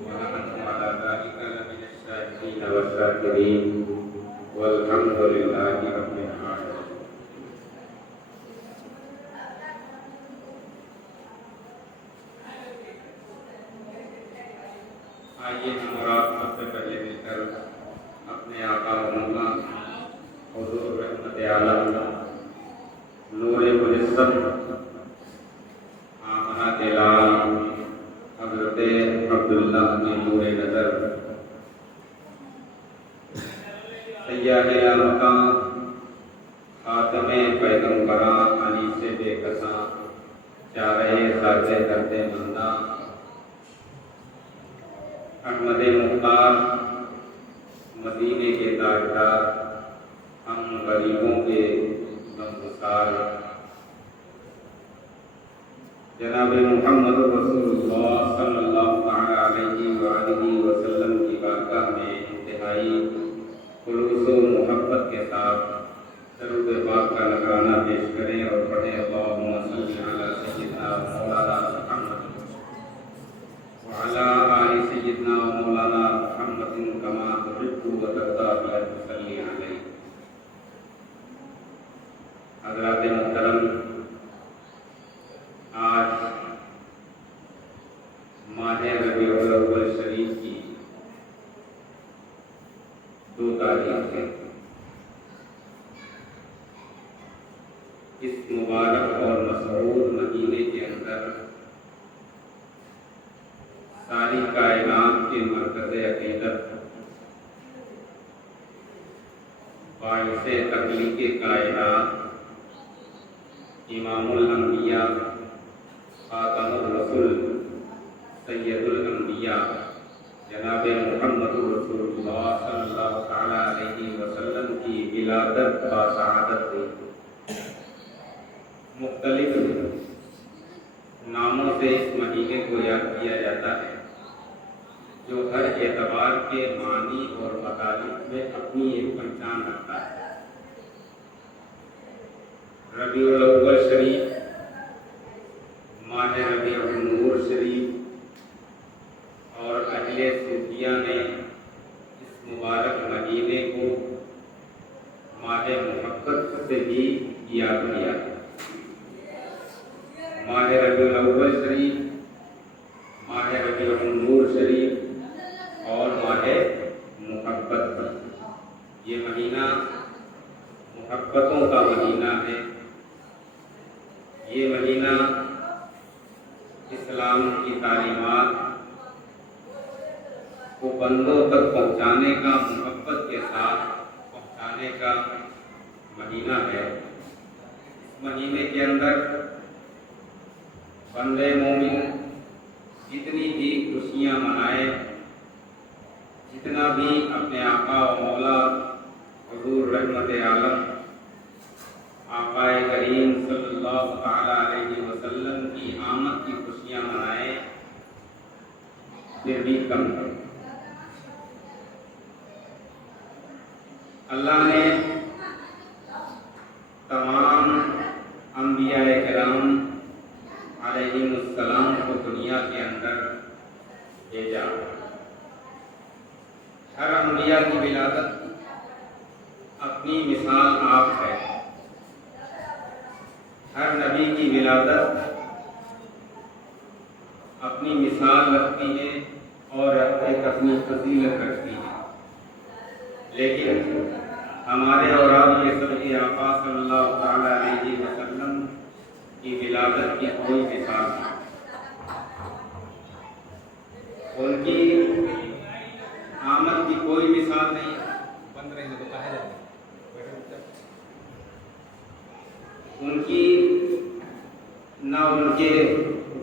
ونحن على ذلك لمن الشاهدين والشاكرين والحمد لله رب العالمين. آئیے ہمارا سب سے پہلے مل کر اپنے آقا و مولا حضور رحمت عالم نور مجسم آمنہ دلال حضرت عبداللہ کی نور نظر سیاہ مکان خاتم پیغمبران علی سے بے کساں چارے سازے کرتے منداں احمد مختار مدینے کے تاجدار ہم غریبوں کے غمگسار جناب محمد رسول اللہ صلی اللہ علیہ وآلہ وسلم کی بارگاہ میں انتہائی خلوص و محبت کے ساتھ درود پاک کا نذرانہ پیش کریں اور پڑھیں اللہم صلی علی سیدنا مولانا محمد وعلی آل سیدنا مولانا محمد کما تحب و ترضى صلی علیہ. حضرات محترم، آج ماہ ربیع الاول شریف کی 2 تاریخ ہے. اس مبارک اور مسعود مہینے کے اندر ساری کائنات کے مرکز عقیدت باعث تخلیق کائنات امام الانبیاء خاتم الرسول سید الانبیاء جناب محمد رسول اللہ صلی اللہ علیہ وسلم کی ولادت و سعادت مختلف ناموں سے اس مہینے کو یاد کیا جاتا ہے، جو ہر اعتبار کے معنی اور مطالب میں اپنی ایک پہچان رکھتا ہے. ربیع الاول شریف، ماہ ربیع النور شریف، اور اہل صوفیہ نے اس مبارک مہینے کو ماہ محبت سے بھی یاد کیا. ماہ ربیع الاول شریف، ماہ ربیع النور شریف اور ماہ محبت، یہ مہینہ محبتوں کا مہینہ ہے. یہ مہینہ اسلام کی تعلیمات کو بندوں تک پہنچانے کا، محبت کے ساتھ پہنچانے کا مہینہ ہے. اس مہینے کے اندر بندے مومن جتنی بھی خوشیاں منائے، جتنا بھی اپنے آقا و مولا حضور رحمت عالم آقا کریم صلی اللہ علیہ وسلم کی آمد کی خوشیاں منائے، پھر بھی کم ہے. اللہ نے تمام انبیاء کرام علیہ السلام کو دنیا کے اندر بھیجا. ہر انبیاء کی ولادت اپنی مثال آپ ہے. ہر نبی کی ولادت اپنی مثال رکھتی ہے اور ایک اپنی فضیلت رکھتی ہے. لیکن ہمارے اور آپ کے سب کے آقا صلی اللہ علیہ وسلم کی ولادت کی کوئی مثال نہیں. ان کی آمد کی کوئی مثال نہیں. بند رہے تو کہا جاتا ان کی نہ ان کے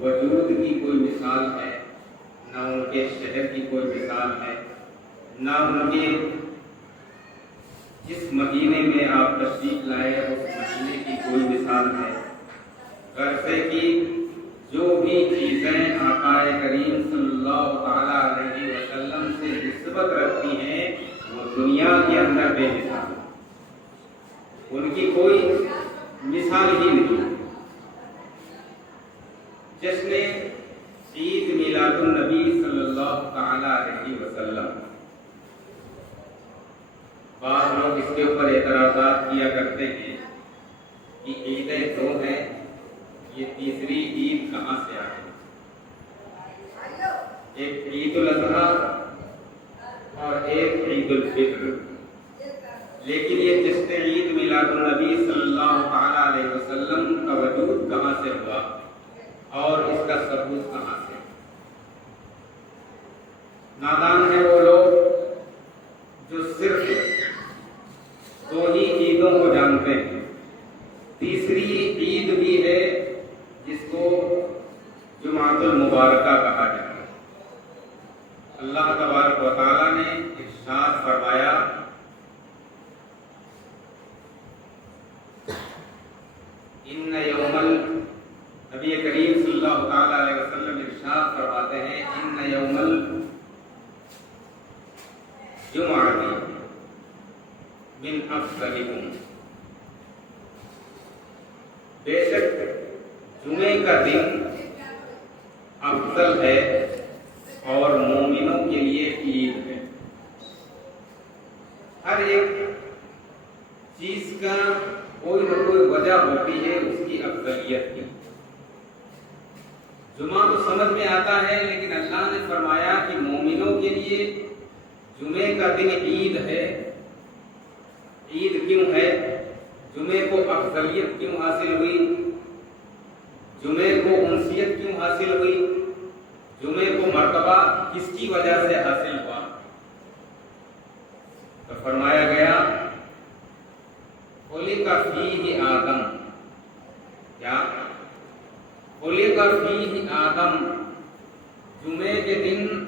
وجود کی کوئی مثال ہے، نہ ان کے شہر کی کوئی مثال ہے، نہ ان کے جس مہینے میں آپ تشریف لائے اس مہینے کی کوئی مثال ہے. غرضے کی جو بھی چیزیں آقا کریم صلی اللہ علیہ وسلم سے نسبت رکھتی ہیں وہ دنیا کے اندر بے مثال، ان کی کوئی مثال ہی نہیں. جشن عید میلاد النبی صلی اللہ وسلم. بعض لوگ اس کے اوپر اعتراضات کیا کرتے ہیں کہ عیدیں دو ہیں، یہ تیسری عید کہاں سے آ گئی؟ ایک عید الاضحیٰ اور ایک عید الفطر. لیکن یہ جشن عید میلاد النبی صلی اللہ تعالی علیہ وسلم کا وجود کہاں سے ہوا اور اس کا ثبوت کہاں سے؟ نادان ہیں وہ لوگ جو صرف دو ہی عیدوں کو جانتے ہیں. تیسری عید بھی ہے جس کو جمعۃ المبارکہ کہا جاتا ہے. اللہ تبارک و تعالی نے ارشاد فرمایا ان یوم نبی کریم صلی اللہ تعالی علیہ وسلم ارشاد فرماتے ہیں ان یوم الجمعہ من افضلکم، بے شک جمعے کا دن افضل ہے اور مومنوں کے لیے عید ہے. ہر ایک چیز کا کوئی نہ کوئی وجہ ہوتی ہے اس کی افضلیت کی. جمعہ تو سمجھ میں آتا ہے، لیکن اللہ نے فرمایا کہ مومنوں کے لیے جمعے کا دن عید ہے. عید کیوں ہے؟ جمعے کو افضلیت کیوں حاصل ہوئی؟ جمعے کو انسیت کیوں حاصل ہوئی؟ جمعے کو مرتبہ کس کی وجہ سے حاصل ہوا؟ تو فرمایا گیا خلق فیہ آدم. کیا؟ خلق فیہ آدم، جمعے کے دن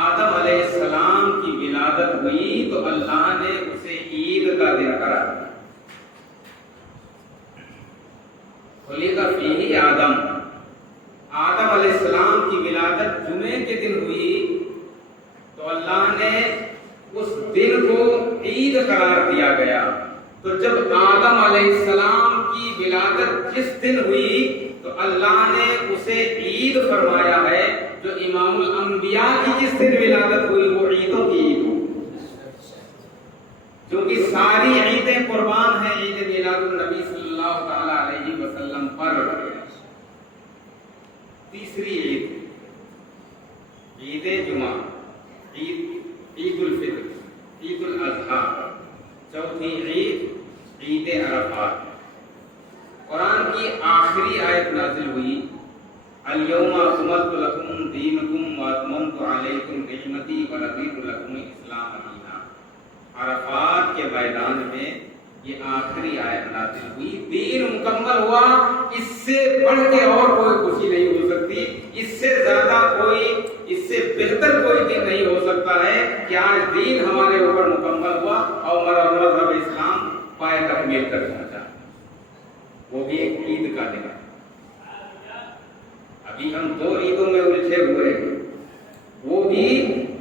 آدم علیہ السلام کی ولادت ہوئی تو اللہ نے اسے عید کا دن قرار دیا. خلق فیہ آدم، آدم علیہ السلام کی ولادت جمعے کے دن ہوئی تو اللہ نے اس دن کو عید قرار دیا گیا. تو جب آدم علیہ السلام کی ولادت جس دن ہوئی تو اللہ نے اسے عید فرمایا ہے. جو امام الانبیاء کی جس دن ولادت ہوئی وہ عیدوں کی عید ہو، جو کہ ساری عیدیں قربان ہیں عید میلاد النبی صلی اللہ تعالی علیہ وسلم پر. تیسری عید عید جمعہ، عید الفطر، عید الاضحیٰ. چوتھی عید عید عرفات. قرآن کی آخری آیت نازل ہوئی الیوم اکملت لکم دینکم واتممت علیکم نعمتی ورضیت لکم الاسلام دینا. عرفات کے میدان میں یہ آخری آیت نازل ہوئی. دین مکمل ہوا، اس سے بڑھ کے اور کوئی خوشی نہیں ہو سکتی، اس سے زیادہ کوئی، اس سے بہتر کوئی دن نہیں ہو سکتا ہے کہ آج دین ہمارے اوپر مکمل ہوا اور ہمارا مذہب اسلام پائے تکمیل کر پہنچا. وہ بھی ایک عید کا دن ہے. ابھی ہم دو عیدوں میں الجھے ہوئے ہیں، وہ بھی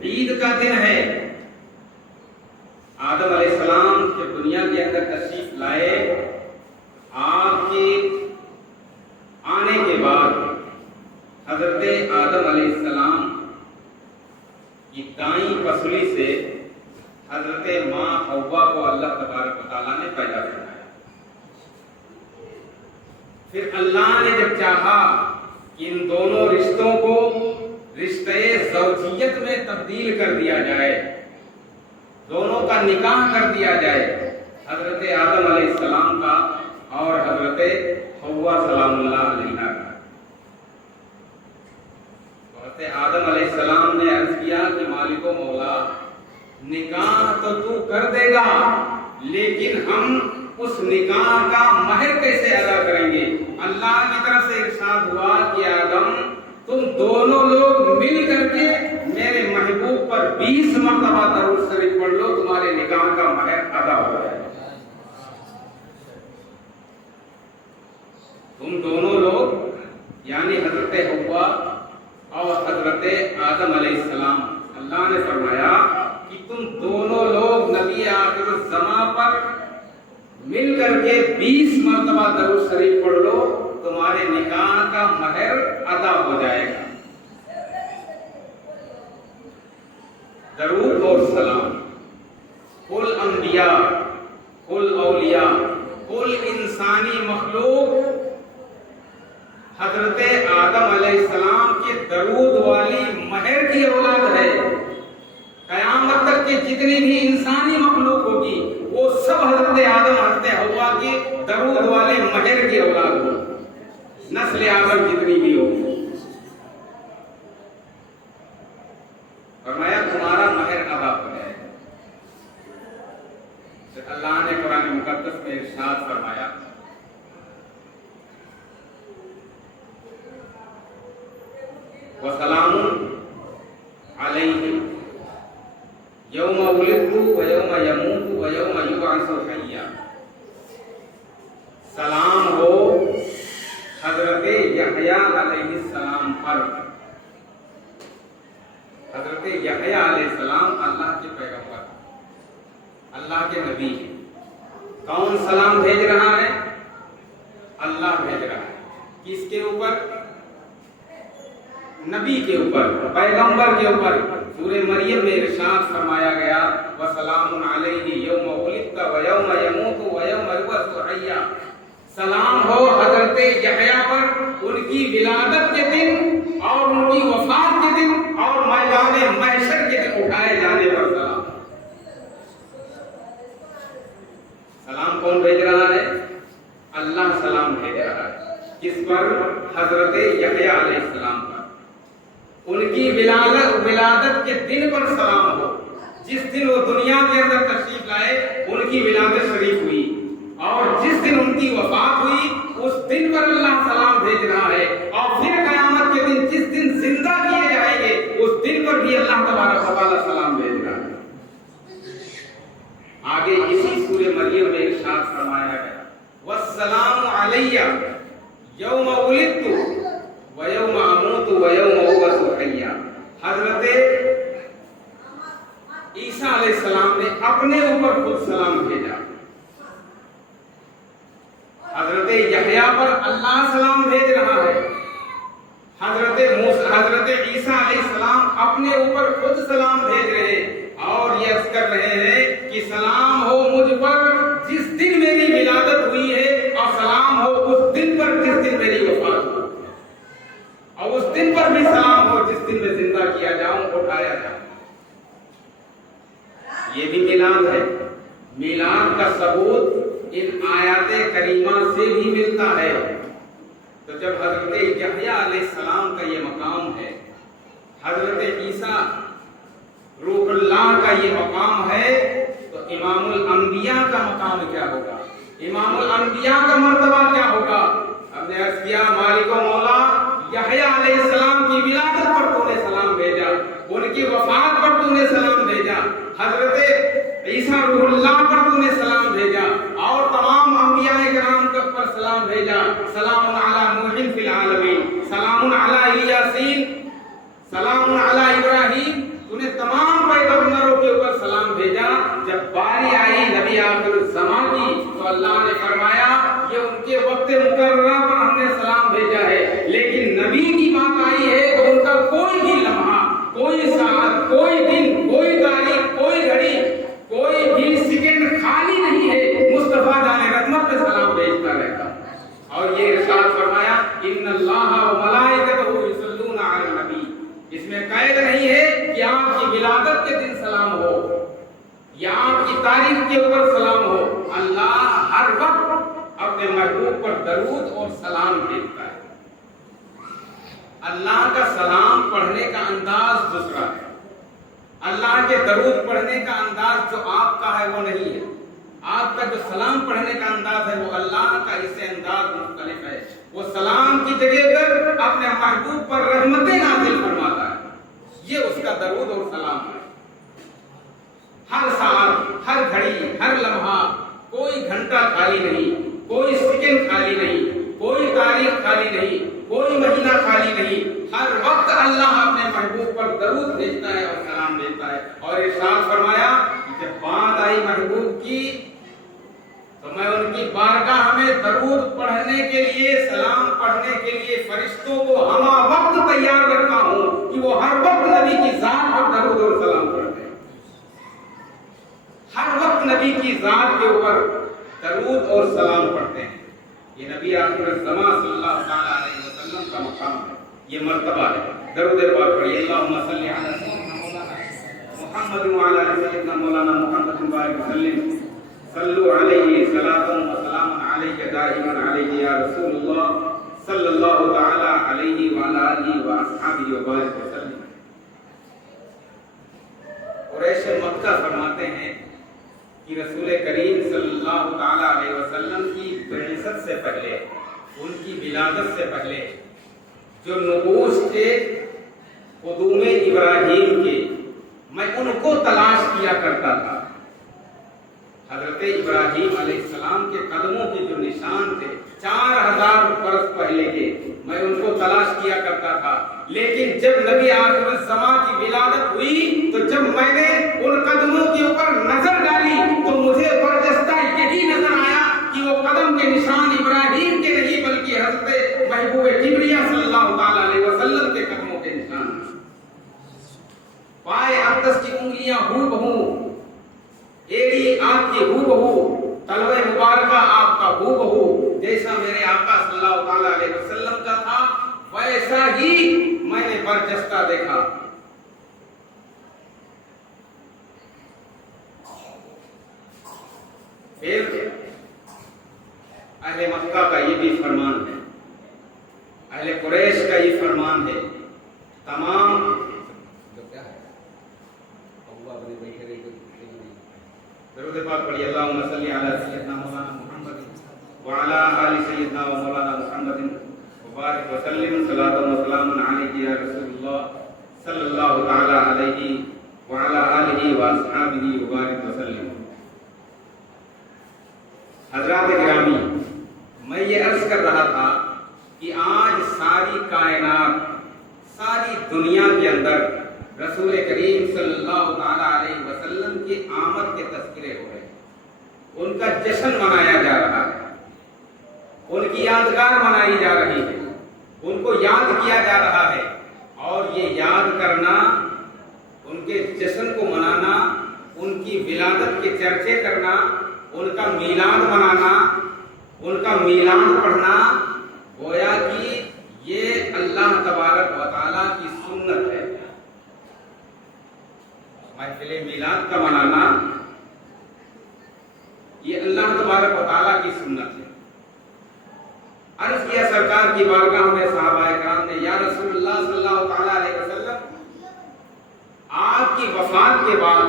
عید کا دن ہے. آدم علیہ السلام جب دنیا کے اندر تشریف لائے، آپ کے آنے کے بعد حضرت آدم علیہ السلام کی دائیں پسلی سے حضرت ماں حوا کو اللہ تبارک و تعالیٰ نے پیدا کیا. پھر اللہ نے جب چاہا کہ ان دونوں رشتوں کو رشتے زوجیت میں تبدیل کر دیا جائے، دونوں کا نکاح کر دیا جائے، حضرت آدم علیہ السلام کا اور حضرت حوا سلام اللہ علیہا کا. حضرت آدم علیہ السلام نے عرض کیا کہ مالک و مولا، نکاح تو کر دے گا، لیکن ہم اس نکاح کا مہر کیسے ادا کریں گے؟ اللہ کی طرف سے ارشاد ہوا کہ آدم تم دونوں لوگ مل کر کے میرے محبوب پر 20 مرتبہ درود شریف پڑھ لو، تمہارے نکاح کا مہر ادا ہو جائے گا. تم دونوں لوگ یعنی حضرت حوا اور حضرت آدم علیہ السلام، اللہ نے فرمایا کہ تم دونوں لوگ نبی آخر الزمان پر مل کر کے 20 مرتبہ درود شریف پڑھ لو، تمہارے نکاح کا مہر ادا ہو جائے گا. درود اور سلام. کل انبیاء، کل اولیاء، کل انسانی مخلوق حضرت آدم علیہ السلام کے درود والی مہر کی اولاد ہے. قیامت تک کے جتنی بھی انسانی مخلوق ہوگی وہ سب حضرت آدم حضرت حوا کے درود والے مہر کی اولاد ہوگی، نسل آدم جتنی بھی ہوگی. فرمایا تمہارا مہر ادا ہو جائے. اللہ نے قرآن مقدس میں ارشاد فرمایا وَسَلَامٌ عَلَيْهِ يَوْمَ وُلِدْتُ وَيَوْمَ يَمُوتُ وَيَوْمَ يُبْعَثُ حَيًّا. سلام ہو حضرت یحییٰ علیہ السلام پر. حضرت یحییٰ علیہ السلام اللہ کے پیغمبر، اللہ کے نبی. کون سلام بھیج رہا ہے؟ اللہ بھیج رہا ہے. کس کے اوپر؟ نبی کے اوپر، پیغمبر کے اوپر. سورہ مریم میں ارشاد فرمایا گیا وَسَلَامٌ عَلَيْهِ يَوْمَ وُلِدْتَ وَيَوْمَ يَمُوتُ وَيَوْمَ يُبْعَثُ حَيًّا. سلام ہو حضرت یحییٰ پر ان کی ولادت کے دن اور ان کی وفات کے دن اور میدان محشر کے دن اٹھائے جانے پر سلام. سلام کون بھیج رہا ہے؟ اللہ سلام بھیج رہا ہے. کس پر؟ حضرت یحییٰ علیہ السلام پر. ان کی ولادت کے دن پر سلام ہو. جس دن وہ دنیا کے اندر تشریف لائے ان کی ولادت شریف ہوئی، اور جس دن ان کی وفات ہوئی اس دن پر اللہ سلام بھیج رہا ہے. اور پھر قیامت کے دن جس دن زندہ کیے جائیں گے اس دن پر بھی اللہ تبارک و تعالیٰ سلام بھیج رہا ہے. آگے اسی سورہ مریم میں ارشاد فرمایا گیا وَالسَّلَامُ عَلَيَّ يَوْمَ وُلِدْتُ وَيَوْمَ أَمُوتُ وَيَوْمَ أُبْعَثُ حَيًّا. حضرت عیسیٰ علیہ السلام نے اپنے اوپر خود سلام بھیجا. حضرت یحییٰ پر اللہ سلام بھیج رہا ہے. حضرت عیسیٰ علیہ السلام اپنے اوپر خود سلام بھیج رہے ہیں اور یہ عرض کر رہے ہیں کہ سلام ہو مجھ پر جس دن میری ولادت ہوئی ہے، اور سلام ہو اس دن پر جس دن میری وفات ہوئی، اور اس دن پر بھی سلام ہو جس دن میں زندہ کیا جاؤں، اٹھایا جاؤں. یہ بھی میلاد ہے. میلاد کا ثبوت ان آیات کریمہ سے بھی ملتا ہے. تو جب حضرت یحییٰ علیہ السلام کا یہ مقام ہے، حضرت عیسیٰ روح اللہ کا یہ مقام ہے، تو امام الانبیاء کا مقام کیا ہوگا؟ امام الانبیاء کا مرتبہ کیا ہوگا؟ ہم نے عرض کیا مالک و مولا یحییٰ علیہ السلام کی ولادت پر تو نے سلام بھیجا، ان کی وفات پر تو نے سلام بھیجا، حضرت عیسیٰ روح اللہ پر تو نے سلام بھیجا، اور تمام انبیاء کرام پر سلام بھیجا. سلام علی نوح فی العالمین، سلام علی الیاسین، سلام علی ابراہیم. تو نے تمام پیغمبروں کے اوپر سلام بھیجا. جب باری آئی نبی آخر الزمان کی تو اللہ نے فرمایا یہ ان کے وقت مقررہ پر ہم نے سلام بھیجا ہے، لیکن نبی کی بات آئی ہے تو ان کا کوئی بھی لمحہ، کوئی ساعت، کوئی دن، کوئی تاریخ، کوئی گھڑی، کوئی بھی سیکنڈ خالی نہیں ہے. مصطفیٰ جان رحمت پہ سلام بھیجتا رہتا. اور یہ ارشاد فرمایا ان اللہ و ملائکتہ یصلون علی النبی. اس میں قید نہیں ہے کہ آپ کی ولادت کے دن سلام ہو یا آپ کی تاریخ کے اوپر سلام ہو. اللہ ہر وقت اپنے محبوب پر درود اور سلام بھیجتا ہے. اللہ کا سلام پڑھنے کا انداز دوسرا ہے. اللہ کے درود پڑھنے کا انداز جو آپ کا ہے وہ نہیں ہے. آپ کا جو سلام پڑھنے کا انداز ہے وہ اللہ کا اس سے انداز مختلف ہے. وہ سلام کی جگہ پر اپنے محبوب پر رحمتیں نازل فرماتا ہے. یہ اس کا درود اور سلام ہے. ہر ساتھ، ہر گھڑی، ہر لمحہ، کوئی گھنٹہ خالی نہیں، کوئی سیکنڈ خالی نہیں، کوئی تاریخ خالی نہیں، کوئی مہینہ خالی نہیں. ہر وقت اللہ اپنے محبوب پر درود بھیجتا ہے اور سلام بھیجتا ہے. اور ارشاد فرمایا جب بات آئی محبوب کی تو میں ان کی بارگاہ میں درود پڑھنے کے لیے، سلام پڑھنے کے لیے فرشتوں کو ہمہ وقت تیار رکھتا ہوں کہ وہ ہر وقت نبی کی ذات پر درود اور سلام پڑھتے ہیں. نبی کی ذات کے اوپر درود اور سلام پڑھتے ہیں. یہ نبی آخر الزمان صلی اللہ تعالی علیہ وسلم کا مقام ہے, یہ مرتبہ ہے. درود پاک پڑھیے. اللہم صلی علی سیدنا مولانا محمد وعلی آل سیدنا مولانا محمد بارک وسلم. صلو علیہ صلاۃ و سلام علیک دائما علیہ یا رسول اللہ صلی اللہ تعالی علیہ وعلی آلہ واصحابہ وبارک وسلم. قریش مکہ فرماتے ہیں کہ رسول کریم صلی اللہ تعالی علیہ وسلم کی بعثت سے پہلے, ان کی ولادت سے پہلے جو نقوش تھے قدوم ابراہیم کے, میں ان کو تلاش کیا کرتا تھا. حضرت ابراہیم علیہ السلام کے قدموں کے جو نشان تھے 4000 برس پہلے کے, میں ان کو تلاش کیا کرتا تھا. لیکن جب نبی آخر الزمان کی ولادت ہوئی تو جب میں نے ان قدموں کے اوپر نظر ڈالی تو مجھے برجستہ یہی نظر آیا کہ وہ قدم کے نشان ابراہیم کے نہیں بلکہ حضرت محبوب کبریا صلی اللہ تعالی علیہ وسلم کے قدموں کے نشان. پائے اقدس کی انگلیاں ہو بہو, ایڑی آپ کی ہو بہو, تلوے مبارکہ آپ کا ہو بہو, جیسا میرے آقا صلی اللہ تعالی علیہ وسلم کا تھا ویسا ہی میں نے برجستہ دیکھا. پھر اہل مکہ کا یہ بھی فرمان ہے, اہل قریش کا یہ فرمان ہے, تمام درود پاک پڑھیے. اللہم صلی علی سیدنا مولانا محمد وعلی آل سیدنا و مولانا محمد وبارک وسلم. صلاۃ و سلام علیک یا رسول اللہ صلی اللہ تعالی علیہ وعلی آلہ واصحابہ وبارک وسلم. حضرات گرامی, میں یہ عرض کر رہا تھا کہ آج ساری کائنات, ساری دنیا کے اندر رسول کریم صلی اللہ تعالی علیہ وسلم کی آمد کے تذکرے ہو رہے ہیں, ان کا جشن منایا جا رہا ہے, ان کی یادگار منائی جا رہی ہے, ان کو یاد کیا جا رہا ہے. اور یہ یاد کرنا, ان کے جشن کو منانا, ان کی ولادت کے چرچے کرنا, ان کا میلاد منانا, ان کا میلاد پڑھنا, گویا کہ یہ اللہ تبارک و تعالیٰ کی سنت ہے. محفل میلاد کا منانا یہ اللہ تبارک و تعالیٰ کی سنت ہے. عرض کیا سرکار کی بارگاہ میں صحابہ کرام نے, یا رسول اللہ صلی اللہ تعالی علیہ وسلم, آپ کی وفات کے بعد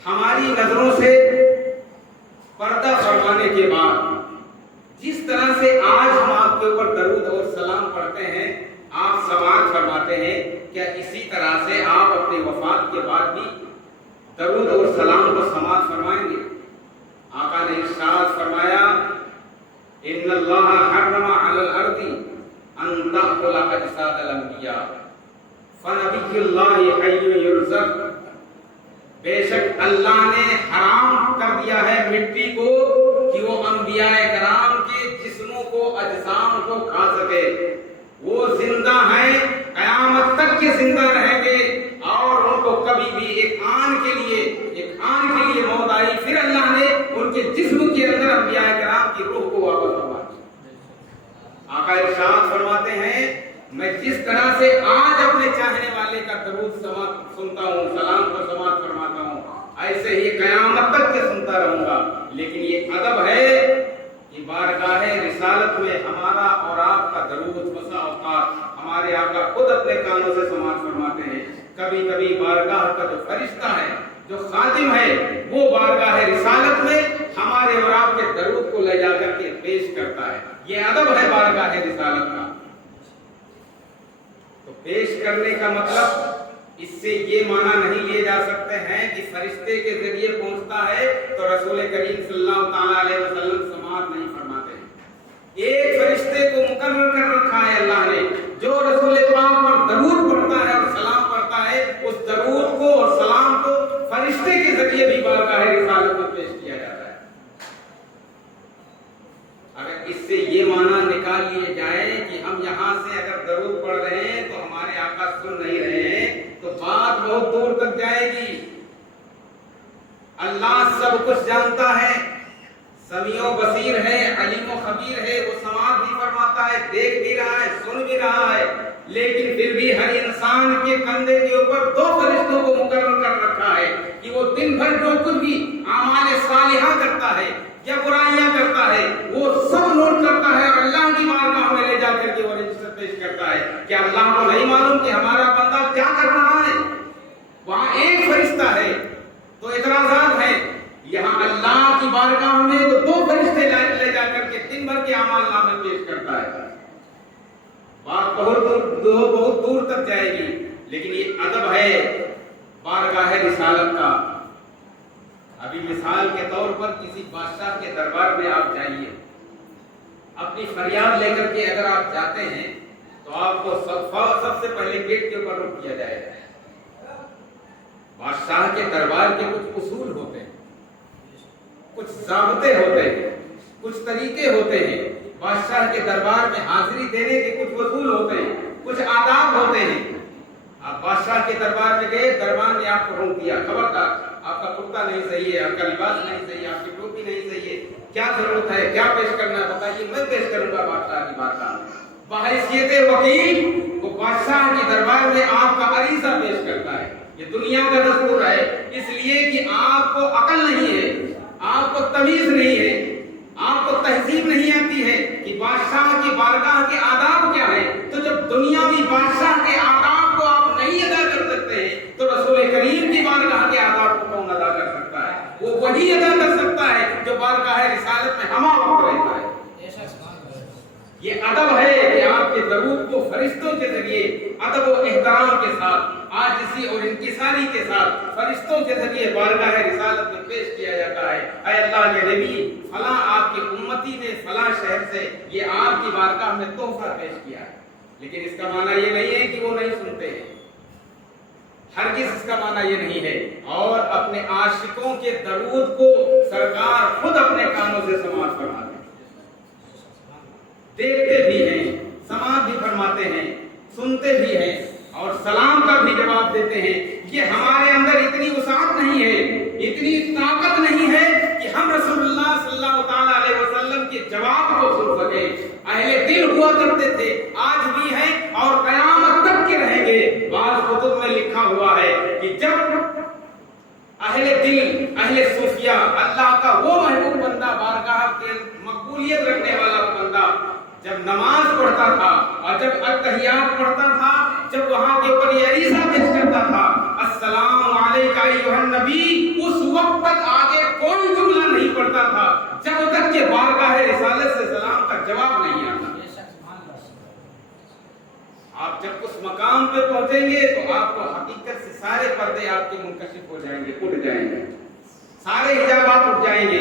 ہماری نظروں سے پردہ فرمانے کے بعد جس طرح سے آج ہم آپ کے اوپر درود اور سلام پڑھتے ہیں, آپ سماعت فرماتے ہیں, کیا اسی طرح سے آپ اپنی وفات کے بعد بھی درود اور سلام کو سماعت فرمائیں گے؟ آقا نے ارشاد فرمایا, ان اللہ حرم علی الارض ان تأکل اجساد الانبیاء فنبی اللہ حی یرزق. بے شک اللہ نے حرام کر دیا ہے مٹی کو کہ وہ انبیاء کرام کے جسموں کو, اجسام کو کھا سکے. وہ زندہ ہیں, قیامت تک کے زندہ رہیں گے, اور ان کو کبھی بھی ایک آن کے لیے موت آئی, پھر اللہ نے ان کے جسم کے اندر انبیاء کرام کی روح کو واپس فرما دیا. آقا ارشاد فرماتے ہیں, میں جس طرح سے آج اپنے چاہنے والے کا درود سنتا ہوں, سلام کو سماعت فرماتا ہوں, ایسے ہی قیامت تک کے سنتا رہوں گا. لیکن یہ ادب ہے کہ بارگاہ رسالت میں ہمارا اور آپ کا درود بسا اوقات ہمارے آقا خود اپنے کانوں سے سماعت فرماتے ہیں. کبھی کبھی بارگاہ کا جو فرشتہ ہے, جو خادم ہے, وہ بارگاہ رسالت میں ہمارے اور آپ کے درود کو لے جا کر کے پیش کرتا ہے. یہ ادب ہے بارگاہ رسالت کا. تو پیش کرنے کا مطلب اس سے یہ معنی نہیں لیے جا سکتے ہیں کہ فرشتے کے ذریعے پہنچتا ہے تو رسول کریم صلی اللہ تعالی علیہ وسلم سماعت نہیں فرماتے ہیں. ایک فرشتے کو مقرر کر رکھا ہے اللہ نے, جو رسول پاک پر درود پڑھتا ہے اور سلام پڑھتا ہے, اس درود کو اور سلام کو فرشتے کے ذریعے بھی بارگاہ رسالت میں پیش کیا جاتا ہے. اگر اس سے یہ معنی نکال لیے جائے کہ ہم یہاں سے اگر درود پڑھ رہے ہیں تو ہمارے آقا سن نہیں رہے ہیں, تو بات بہت دور تک جائے گی. اللہ سب کچھ جانتا ہے، سمیع و بصیر ہے، علیم و خبیر ہے، وہ سماعت بھی فرماتا ہے، دیکھ بھی رہا ہے، سن بھی رہا ہے، لیکن پھر بھی ہر انسان کے کندھے کے اوپر 2 فرشتوں کو مقرر کر رکھا ہے کہ وہ دن بھر جو کچھ بھی اعمال صالحہ کرتا ہے یا برائیاں کرتا ہے وہ سب نوٹ کرتا ہے اور اللہ کی بارگاہ میں لے جا کر کے وہ رجسٹر پیش کرتا ہے کہ اللہ کو نہیں معلوم کہ ہمارا بندہ کیا کر رہا ہے؟ وہاں ایک فرشتہ ہے تو اعتراضات ہیں، یہاں اللہ کی بارگاہ میں تو 2 فرشتے لے جا کر کے دن بھر کے اعمال نامے پیش کرتا ہے۔ بات بہت دور تک جائے گی، لیکن یہ ادب ہے بارگاہ رسالت کا۔ ابھی مثال کے طور پر کسی بادشاہ کے دربار میں آپ جائیے، اپنی فریاد لے کر کے اگر آپ جاتے ہیں تو آپ کو سب سے پہلے گیٹ کے اوپر روک کیا جائے گا۔ بادشاہ کے دربار کے کچھ اصول ہوتے ہیں، کچھ ضابطے ہوتے ہیں، کچھ طریقے ہوتے ہیں، بادشاہ کے دربار میں حاضری دینے کے کچھ اصول ہوتے ہیں، کچھ آداب ہوتے ہیں۔ آپ بادشاہ کے دربار میں گئے، دربار نے آپ کو روک دیا، خبردار آپ کا کرتا نہیں صحیح ہے، آپ کا لباس نہیں صحیح ہے، آپ کی ٹوپی نہیں صحیح ہے، کیا ضرورت ہے، کیا پیش کرنا ہے بتائیے، میں پیش کروں گا بادشاہ کی بارگاہ میں۔ بحیثیت وکیل وہ بادشاہ کے دربار میں آپ کا عریضہ پیش کرتا ہے۔ یہ دنیا کا دستور ہے، اس لیے کہ آپ کو عقل نہیں ہے، آپ کو تمیز نہیں ہے، آپ کو تہذیب نہیں آتی ہے کہ بادشاہ کی بارگاہ کے آداب کیا ہیں۔ تو جب دنیاوی بادشاہ کے آداب کو آپ نہیں ادا کر سکتے ہیں تو رسول کریم کی بارگاہ کے آداب کو کون ادا کر سکتا ہے؟ وہ وہی ادا کر سکتا ہے جو بارگاہ رسالت میں ہمہ وقت رہتا ہے۔ یہ ادب ہے کہ آپ کے درود کو فرشتوں کے ذریعے ادب و احترام کے ساتھ، عاجزی اور انکساری کے ساتھ فرشتوں کے ذریعے بارگاہ رسالت میں پیش کیا جاتا ہے۔ اے اللہ کے نبی، فلاں آپ کی امتی نے فلاں شہر سے یہ آپ کی بارگاہ میں تحفہ پیش کیا ہے، لیکن اس کا معنی یہ نہیں ہے کہ وہ نہیں سنتے ہیں، ہرگز اس کا معنی یہ نہیں ہے۔ اور اپنے عاشقوں کے درود کو سرکار خود اپنے کانوں سے سماعت فرماتے ہیں، دیکھتے بھی ہیں، سماعت بھی فرماتے ہیں، سنتے بھی ہیں اور سلام کا بھی جواب دیتے ہیں۔ یہ ہمارے اندر اتنی وسعت نہیں ہے، اتنی طاقت نہیں ہے کہ ہم رسول اللہ صلی اللہ تعالی علیہ وسلم کے جواب کو سن سکیں۔ اہل دل ہوا کرتے تھے، آج بھی ہیں اور قیامت تک کے رہیں گے۔ بعض کتب میں لکھا ہوا ہے کہ جب اہل دل، اہل صوفیہ، اللہ کا وہ محبوب بندہ، بارگاہ کے مقبولیت رکھنے والا بندہ جب نماز پڑھتا تھا اور جب التحیات پڑھتا تھا، جب وہاں کے اوپر یہ عریضہ پیش کرتا تھا السلام علیکہ ایھا النبی، اس وقت تک آگے کوئی جملہ نہیں پڑھتا تھا جب تک کہ بارگاہ رسالت سے سلام کا جواب نہیں آتا۔ آپ جب اس مقام پہ پہنچیں گے تو آپ کو حقیقت سے سارے پردے آپ کے منکشف ہو جائیں گے، اٹھ جائیں گے، سارے حجابات اٹھ جائیں گے،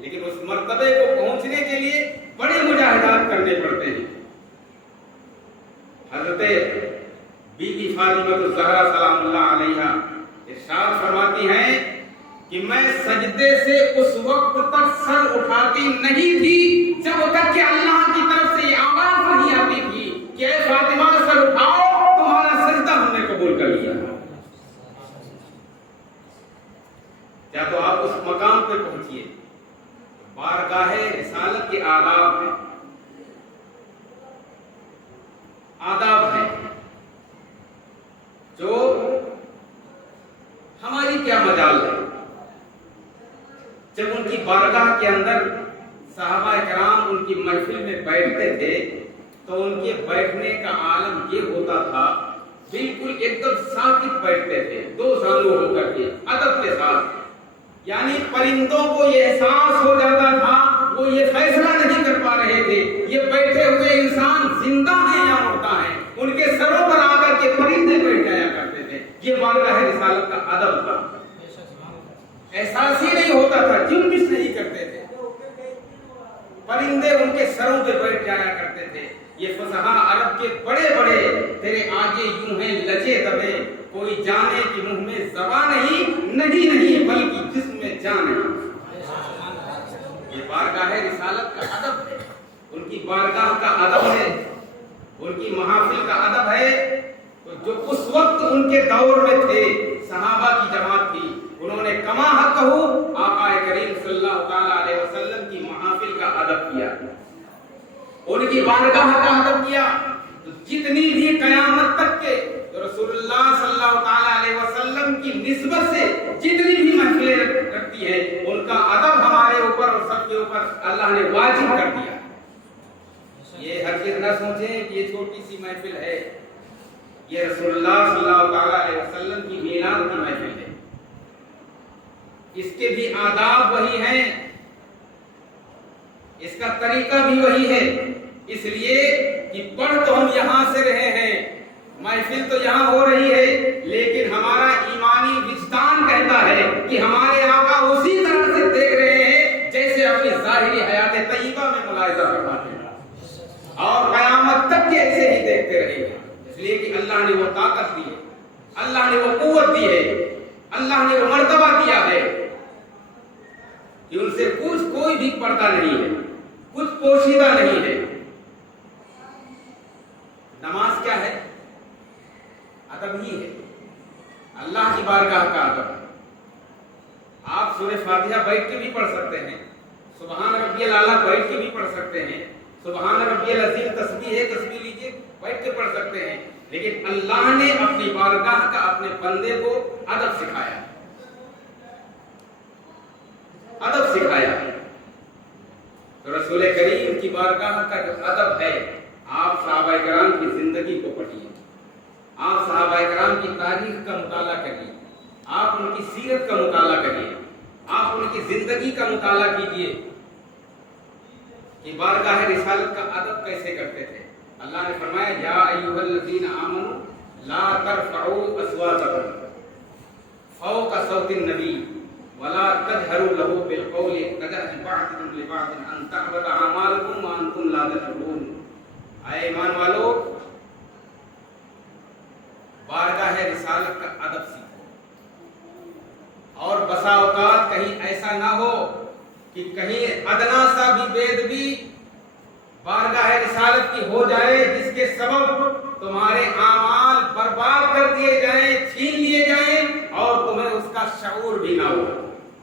لیکن اس مرتبے کو پہنچنے کے لیے بڑے مجاہدات کرنے پڑتے ہیں۔ حضرت بی بی فاطمہ الزہرا سلام اللہ علیہا ارشاد فرماتی ہیں کہ میں سجدے سے اس وقت تک سر اٹھاتی نہیں تھی جب تک کہ اللہ کی طرف سے یہ آواز نہیں آتی تھی کہ اے فاطمہ سر اٹھاؤ، تمہارا سجدہ ہم نے قبول کر لیا۔ کیا تو آپ اس مقام پہ پہنچیے۔ بارگاہ رسالت کے آداب ہیں، آداب ہیں جو ہماری کیا مجال ہے۔ جب ان کی بارگاہ کے اندر صحابہ کرام ان کی محفل میں بیٹھتے تھے تو ان کے بیٹھنے کا عالم یہ ہوتا تھا، بالکل ایک دم ساکت بیٹھتے تھے، 2 زانو ہو کر کے ادب کے ساتھ، یعنی پرندوں کو یہ احساس ہو جاتا تھا، وہ یہ فیصلہ نہیں کر پا رہے تھے یہ بیٹھے ہوئے انسان زندہ ہیں یا مردہ ہیں، ان کے سروں پر آ کر کے پرندے بیٹھ جایا کرتے تھے۔ یہ بارگاہ رسالت کا ادب تھا، احساس ہی نہیں ہوتا تھا، جنبش نہیں کرتے تھے، پرندے ان کے سروں پہ بیٹھ جایا کرتے تھے۔ یہ فصحاء عرب کے بڑے بڑے تیرے آگے یوں ہیں لچے دبے، کوئی جانے کہ منہ میں زبان نہیں بلکہ جسم میں جان ہے۔ یہ بارگاہ رسالت کا ادب ہے، ان کی بارگاہ کا ادب ہے، ان کی محافل کا ادب ہے۔ تو جو اس وقت ان کے دور میں تھے، صحابہ کی جماعت تھی، انہوں نے کما حق ہو آقا کریم صلی اللہ تعالی علیہ وسلم کی محافل کا ادب کیا، ان کی بارگاہ کا ادب کیا. تو جتنی بھی قیامت تک کے رسول اللہ صلی اللہ تعالی علیہ وسلم کی نسبت سے جتنی بھی محفلیں رکھتی ہے ان کا ادب ہمارے اوپر اور سب کے اوپر اللہ نے واجب کر دیا. یہ ہر چیز نہ سوچیں کہ یہ چھوٹی سی محفل ہے، یہ رسول اللہ صلی اللہ تعالی علیہ وسلم کی میلاد کی محفل ہے. اس کے بھی آداب وہی ہیں، اس کا طریقہ بھی وہی ہے. اس لیے کہ پڑھ تو ہم یہاں سے رہے ہیں، محفل تو یہاں ہو رہی ہے، لیکن ہمارا ایمانی وجدان کہتا ہے کہ ہمارے آقا اسی طرح سے دیکھ رہے ہیں جیسے اپنی ظاہری حیات طیبہ میں ملاحظہ فرماتے ہیں، اور قیامت تک کے ایسے ہی دیکھتے رہیں گے. اس لیے کہ اللہ نے وہ طاقت دی ہے، اللہ نے وہ قوت دی ہے، اللہ نے وہ مرتبہ دیا ہے کہ ان سے کچھ کوئی بھی پردہ نہیں ہے، کچھ پوشیدہ نہیں ہے. نماز کیا ہے؟ ادب ہی ہے، اللہ کی بارگاہ کا ادب ہے. آپ سورہ فاتحہ بیٹھ کے بھی پڑھ سکتے ہیں، سبحان ربی الاعلیٰ بیٹھ کے بھی پڑھ سکتے ہیں، سبحان ربی العظیم تسبیح ہے تسبیح لیجیے بیٹھ کے پڑھ سکتے ہیں. لیکن اللہ نے اپنی بارگاہ کا اپنے بندے کو ادب سکھایا، ادب سکھایا. تو رسول کریم کی بارگاہ کا جو ادب ہے، آپ صحابہ کرام کی زندگی کو پڑھیے، آپ صحابہ کرام کی تاریخ کا مطالعہ کریے، آپ ان کی سیرت کا مطالعہ کریے، آپ ان کی زندگی کا مطالعہ کیجیے کہ بارگاہ رسالت کا ادب کیسے کرتے تھے. اللہ نے فرمایا یا ایھا الذین آمنوا لا ترفعوا اصواتکم فوق صوت النبی ولا تجهروا له بالقول كجهر بعضكم لبعض ان تحبط اعمالكم وانتم لا تشعرون. اے ایمان والو، بارگاہ رسالت کا ادب سیکھو، اور بسا اوقات کہیں ایسا نہ ہو کہ کہیں ادنا سا بھی بے ادبی بارگاہ رسالت کی ہو جائے جس کے سبب تمہارے اعمال برباد کر دیے جائیں، چھین لیے جائیں، اور تمہیں اس کا شعور بھی نہ ہو،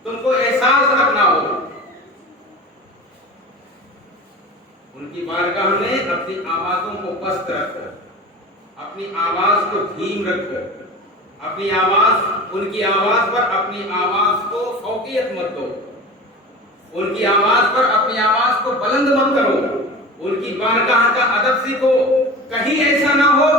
تم کو احساس تک نہ ہو. ان کی بارگاہ میں اپنی آوازوں کو پست رکھو، اپنی آواز کو دھیم رکھو، اپنی آواز، ان کی آواز پر اپنی آواز کو فوقیت مت دو، ان کی آواز پر اپنی آواز کو بلند مت کرو. ان کی بارگاہ کا ادب سیکھو. کہیں ایسا نہ ہو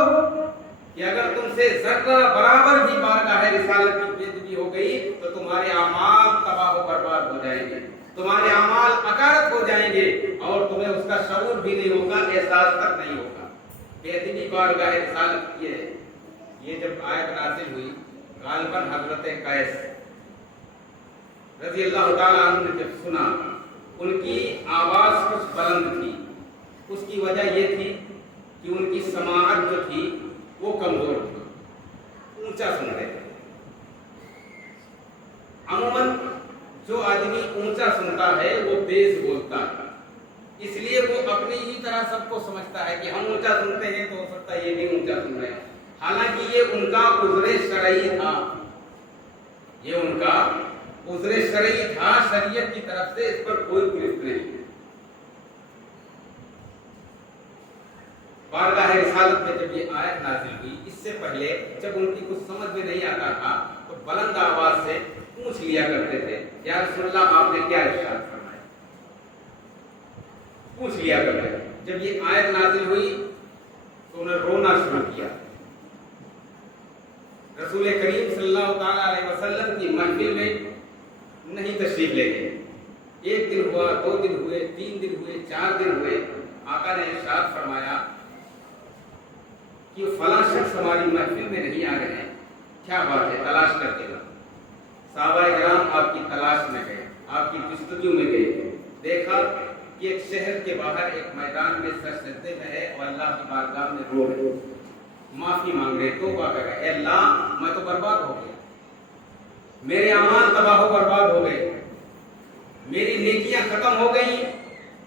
کہ اگر تم سے ذرہ برابر بھی بارگاہ رسالت کی بے ادبی ہو گئی تو تمہارے اعمال تباہ و برباد ہو جائیں گے، تمہارے اعمال اکارت ہو جائیں گے، اور تمہیں اس کا شعور بھی نہیں ہوگا، احساس تک نہیں ہوگا. بے ادبی بارگاہ رسالت کی ہے. یہ جب آیت نازل ہوئی، غالباً حضرت قیس رضی اللہ تعالیٰ عنہ نے جب سنا، ان کی آواز کچھ بلند تھی. اس کی وجہ یہ تھی کہ ان کی سماعت جو تھی وہ کمزور تھی، اونچا سن رہے تھے. عموماً جو آدمی اونچا سنتا ہے وہ تیز بولتا ہے، اس لیے وہ اپنی ہی طرح سب کو سمجھتا ہے کہ ہم اونچا سنتے ہیں تو ہو سکتا ہے یہ بھی اونچا سن رہے ہیں. حالانکہ یہ ان کا عذر شرعی تھا، یہ ان کا عذر شرعی تھا، شریعت کی طرف سے اس پر کوئی گرفت نہیں. بارگاہ رسالت میں جب یہ آیت نازل ہوئی، اس سے پہلے جب ان کی کچھ سمجھ میں نہیں آتا تھا تو بلند آواز سے پوچھ لیا کرتے تھے، یا رسول اللہ آپ نے کیا ارشاد فرمایا، پوچھ لیا کرتے تھے. جب یہ آیت نازل ہوئی تو انہیں رونا شروع کیا. رسول کریم صلی اللہ تعالی علیہ وسلم کی محفل میں نہیں تشریف لے گئے. ایک دن ہوا، 2 دن ہوئے، 3 دن ہوئے، 4 دن ہوئے. آقا نے ارشاد فرمایا کہ فلاں شخص ہماری محفل میں نہیں آ رہے ہیں، کیا بات ہے، تلاش کرتے گا. صحابہ کرام آپ کی تلاش میں گئے، آپ کی جستجو میں گئے. دیکھا کہ ایک شہر کے باہر ایک میدان میں سر سجدے میں ہے اور اللہ کی بارگاہ میں رو رہے، معافی مانگ رہے، توبہ کر رہے. اے اللہ، میں تو برباد ہو گیا، میرے اعمال تباہ و برباد ہو گئے، میری نیکیاں ختم ہو گئی،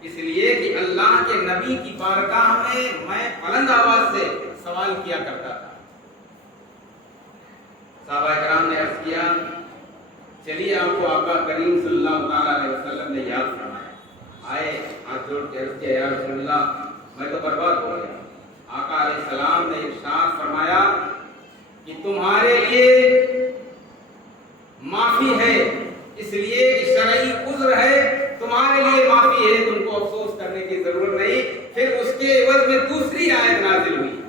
اس لیے کہ اللہ کے نبی کی بارگاہ میں بلند آواز سے سوال کیا کرتا تھا. صحابہ کرام نے عرض کیا چلیے آپ کو آقا کریم صلی اللہ تعالیٰ علیہ وسلم نے یاد فرمایا، آئے ہاتھ جوڑ کے عرض کیا یا رسول اللہ میں تو برباد ہو گیا۔ آقا علیہ السلام نے ارشاد فرمایا کہ تمہارے لیے معافی ہے، اس لیے کہ شرعی عذر ہے، تمہارے لیے معافی ہے، تم کو افسوس کرنے کی ضرورت نہیں۔ پھر اس کے عوض میں دوسری آیت نازل ہوئی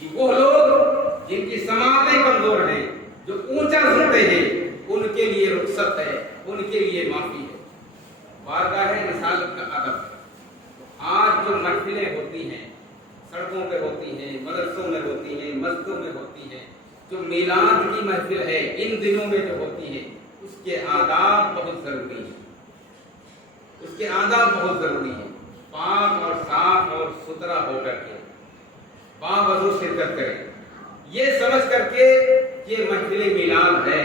کہ وہ لوگ جن کی سماعتیں کمزور ہیں، جو اونچا سنتے ہیں، ان کے لیے رخصت ہے، ان کے لیے معافی ہے۔ بارگاہ رسالت کا ادب، آج جو محفلیں ہوتی ہیں، سڑکوں پہ ہوتی ہیں، مدرسوں میں ہوتی ہیں، مسجدوں میں ہوتی ہیں، جو میلاد کی محفل ہے ان دنوں میں جو ہوتی ہے، اس کے آداب بہت ضروری ہیں، اس کے آداب بہت ضروری ہیں۔ پاک اور صاف اور ستھرا ہو کر کے باوضو شرکت کریں، یہ سمجھ کر کے یہ محفل میلاد ہے،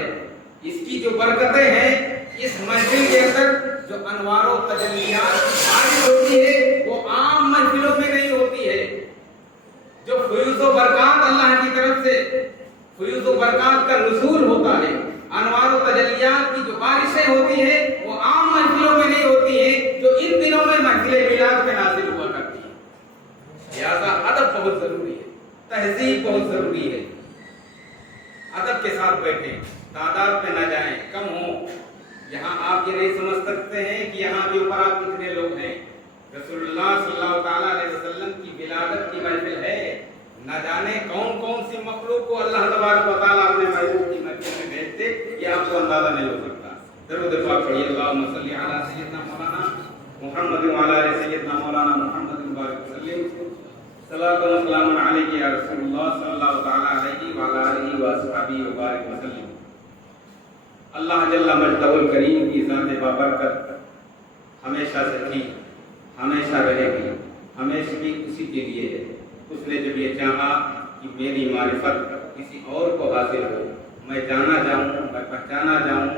اس کی جو برکتیں ہیں، اس محفل کے اندر جو انوار و تجلیات کی بارش ہوتی ہے وہ عام محفلوں میں نہیں ہوتی ہے۔ جو فیوز و برکات اللہ کی طرف سے فیوز و برکات کا نزول ہوتا ہے، انوار و تجلیات کی جو بارشیں ہوتی ہیں وہ عام محفلوں میں نہیں ہوتی ہیں، جو ان دنوں میں محفل میلاد میں نازل ہوا کرتی ہے۔ لہذا ادب بہت ضروری ہے، تہذیب بہت ضروری ہے، ادب کے ساتھ بیٹھیں، تعداد پہ نہ جائیں، کم ہوں۔ یہاں آپ یہ نہیں سمجھ سکتے ہیں کہ یہاں بھی اوپر آپ کتنے لوگ ہیں۔ رسول اللہ صلی اللہ تعالیٰ علیہ وسلم کی ولادت کی محفل ہے، نہ جانے کون کون سی مخلوق کو اللہ تبارک و تعالیٰ اپنے محبوب کی محفل میں بھیجتے، یہ آپ کو اندازہ نہیں ہو سکتا۔ درود پاک پڑھیے، اللہم صلی علی سیدنا مولانا محمد وعلی آل سیدنا مولانا محمد مبارک وسلم، صلاۃ و سلام علیک یا رسول اللہ صلی اللہ تعالیٰ علیہ وعلی آلہ واصحابہ وبارک وسلم۔ اللہ جل مجدہ الکریم کی ذات بابرکت ہمیشہ سے تھی، ہمیشہ رہے گی، ہمیشہ بھی اسی کے لیے ہے۔ اس نے جب یہ چاہا کہ میری معرفت کسی اور کو حاصل ہو، میں جانا جاؤں، میں پہچانا جاؤں،